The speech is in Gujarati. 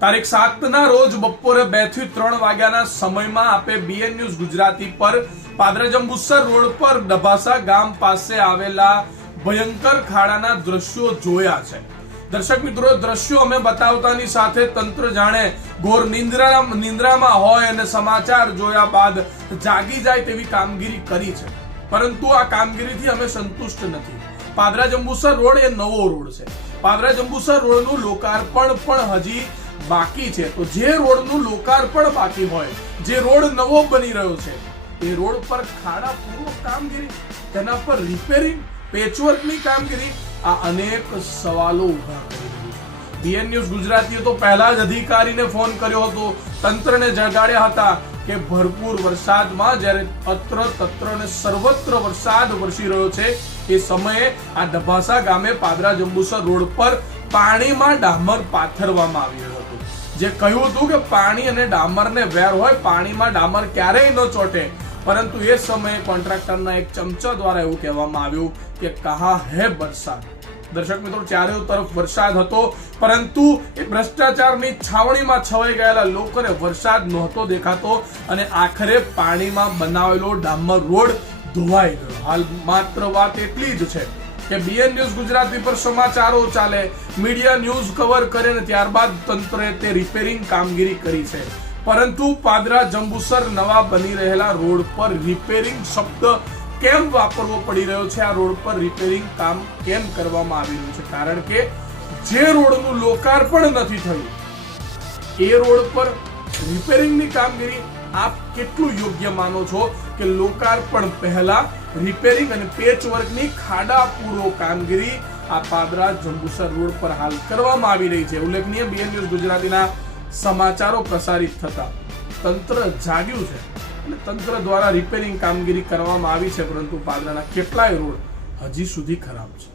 તારીખ સાતના રોજ બપોરે બેથી ત્રણ વાગ્યાના સમયમાં આપે બીએન ન્યૂઝ ગુજરાતી પર પાદરા જંબુસર રોડ પર ડભાસા ગામ પાસે આવેલા ભયંકર ખાડાના દ્રશ્યો જોયા છે. દર્શક મિત્રો, દ્રશ્યો અમે બતાવતાની સાથે તંત્ર જાણે ઘોર નિંદ્રા, નિંદ્રામાં હોય અને સમાચાર જોયા બાદ જાગી જાય તેવી કામગીરી કરી છે. પરંતુ આ કામગીરીથી અમે સંતુષ્ટ નથી. પાદરા જંબુસર રોડ એ નવો રોડ છે. પાદરા જંબુસર રોડનું લોકાર્પણ પણ હજી બાકી છે. તો જે રોડનું લોકાર્પણ બાકી હોય, જે રોડ નવો બની રહ્યો છે, એ રોડ પર ખાડા પૂર્વ કામગીરી, તેના પર રિપેરિંગ પેચવર્કની કામગીરી, આ અનેક સવાલો ઊભા કરી બીએન ન્યૂઝ ગુજરાતીએ તો પહેલા જ અધિકારીને ફોન કર્યો હતો. તંત્રને જગાડ્યા હતા. કે ભરપૂર વરસાદમાં જ્યારે અત્ર, તત્ર અને સર્વત્ર વરસાદ વરસી રહ્યો છે, એ સમયે આ ડભાસા ગામે પાદરા જંબુસર રોડ પર પાણીમાં ડામર પાથરવામાં આવી રહ્યું હતું. જે કહ્યું હતું કે પાણી અને ડામરને વેર હોય, પાણીમાં ડામર ક્યારેય ન ચોટે. પરંતુ એ સમયે કોન્ટ્રાક્ટરના એક ચમચા દ્વારા એવું કહેવામાં આવ્યું કે કહા હે વરસાદ દર્શક મિત્રો ચારે તરફ વરસાદ હતો, પરંતુ એ ભ્રષ્ટાચારની છાવણીમાં છવાઈ ગયેલા લોકોને વરસાદ નહોતો દેખાતો અને આખરે પાણીમાં બનાવેલો ડામર રોડ ધોવાઈ ગયો. હાલ માત્ર વાત એટલી જ છે કે બીએન ન્યૂઝ ગુજરાતી પર સમાચારો ચાલે, મીડિયા ન્યૂઝ કવર કરે ને ત્યારબાદ તંત્રએ તે રિપેરિંગ કામગીરી કરી છે. પરંતુ પાદરા જંબુસર નવા બની રહેલા રોડ પર રિપેરિંગ શબ્દ કેમ વાપરવો પડી રહ્યો છે? આ રોડ પર રિપેરિંગ કામ કેમ કરવામાં આવી રહ્યું છે? કારણ કે જે રોડનું લોકાર્પણ નથી થયું, એ રોડ પર રિપેરિંગની કામગીરી આપ કેટલું યોગ્ય માનો છો કે લોકાર્પણ પહેલા રિપેરિંગ અને પેચવર્કની ખાડા પૂરો કામગીરી આ પાદરા જંબુસર રોડ પર હાલ કરવામાં આવી રહી છે? ઉલ્લેખનીય બીએન ન્યૂઝ ગુજરાતીના સમાચારો પ્રસારિત થતા. તંત્ર જાગ્યું છે. અને તંત્ર દ્વારા રિપેરિંગ કામગીરી કરવામાં આવી છે, પરંતુ પાદરાના કેટલાય રોડ હજી સુધી ખરાબ છે.